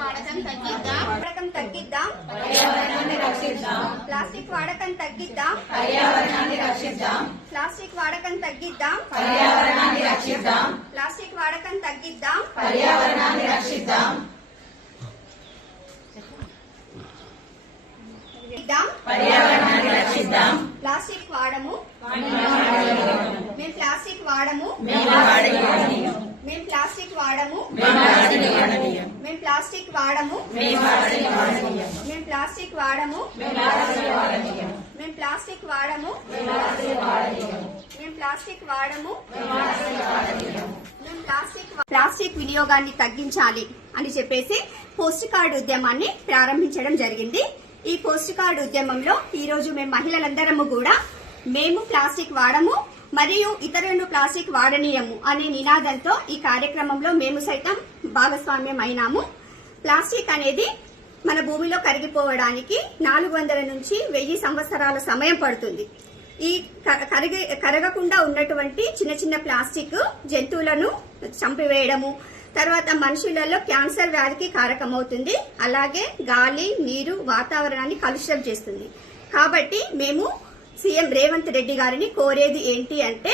వాడకం తగ్గిద్దాం ప్లాస్టిక్ వాడకం తగ్గిద్దాం ప్లాస్టిక్ వాడకం తగ్గిద్దాం ప్లాస్టిక్ వాడకం తగ్గిద్దాం పర్యావరణాన్ని రక్షిద్దాం పర్యావరణాన్ని రక్షిద్దాం ప్లాస్టిక్ వాడము మేము ప్లాస్టిక్ వాడము మేము ప్లాస్టిక్ వాడము మేము ప్లాస్టిక్ వాడము మేము ప్లాస్టిక్ వాడము మేము ప్లాస్టిక్ వాడము మేము ప్లాస్టిక్ వాడము మేము ప్లాస్టిక్ వినియోగాన్ని తగ్గించాలి అని చెప్పేసి పోస్ట్ కార్డ్ ఉద్యమాన్ని ప్రారంభించడం జరిగింది. ఈ పోస్ట్ కార్డ్ ఉద్యమంలో ఈ రోజు మేము మహిళలందరము కూడా మేము ప్లాస్టిక్ వాడము మరియు ఇతరులను ప్లాస్టిక్ వాడనీయము అనే నినాదంతో ఈ కార్యక్రమంలో మేము సైతం భాగస్వామ్యం అయినాము. ప్లాస్టిక్ అనేది మన భూమిలో కరిగిపోవడానికి 400 నుంచి 1000 సంవత్సరాల సమయం పడుతుంది. ఈ కరగకుండా ఉన్నటువంటి చిన్న చిన్న ప్లాస్టిక్ జంతువులను చంపివేయడము, తర్వాత మనుషులలో క్యాన్సర్ వ్యాధికి కారకమవుతుంది. అలాగే గాలి, నీరు, వాతావరణాన్ని కలుషితం చేస్తుంది. కాబట్టి మేము సీఎం రేవంత్ రెడ్డి గారిని కోరేది ఏంటి అంటే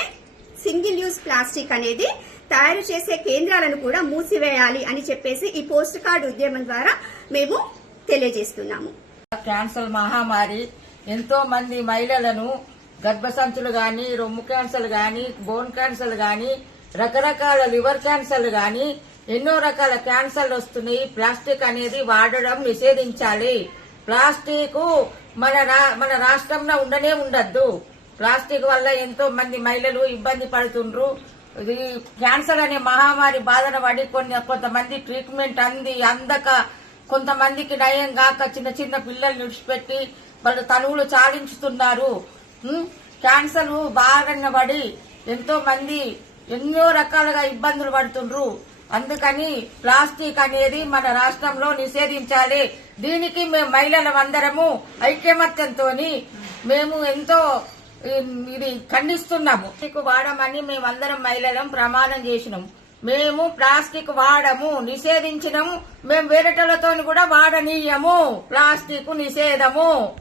సింగిల్ యూజ్ ప్లాస్టిక్ అనేది తయారు చేసే కేంద్రాలను కూడా మూసివేయాలి అని చెప్పేసి ఈ పోస్ట్ కార్డ్ ఉద్యమం ద్వారా మేము తెలియజేస్తున్నాము. క్యాన్సర్ మహమ్మారి ఎంతో మంది మహిళలను గర్భసంచులు గాని, రొమ్ము క్యాన్సర్ గాని, బోన్ క్యాన్సర్ గాని, రకరకాల లివర్ క్యాన్సర్లు గాని ఎన్నో రకాల క్యాన్సర్లు వస్తున్నాయి. ప్లాస్టిక్ అనేది వాడడం నిషేధించాలి. ప్లాస్టిక్ మన రాష్ట్రంలో ఉండనే ఉండద్దు. ప్లాస్టిక్ వల్ల ఎంతో మంది మహిళలు ఇబ్బంది పడుతుండ్రు. ఈ క్యాన్సర్ అనే మహమ్మారి బాధన పడి కొంతమంది ట్రీట్మెంట్ అందక కొంతమందికి నయం గాక చిన్న చిన్న పిల్లల్ని విడిచిపెట్టి వాళ్ళు తనువులు చాలించుతున్నారు. క్యాన్సర్ బారిన పడి ఎంతో మంది ఎన్నో రకాలుగా ఇబ్బందులు పడుతుండ్రు. అందుకని ప్లాస్టిక్ అనేది మన రాష్ట్రంలో నిషేధించాలి. దీనికి మేము మహిళలందరము ఐక్యమత్యంతో మేము ఎంతో ఇది ఖండిస్తున్నాము. ప్లాస్టిక్ వాడమని మేమందరం మహిళలం ప్రమాణం చేసినాము. మేము ప్లాస్టిక్ వాడము, నిషేధించినము. మేము వేరేటలతో కూడా వాడనీయము. ప్లాస్టిక్ నిషేధము.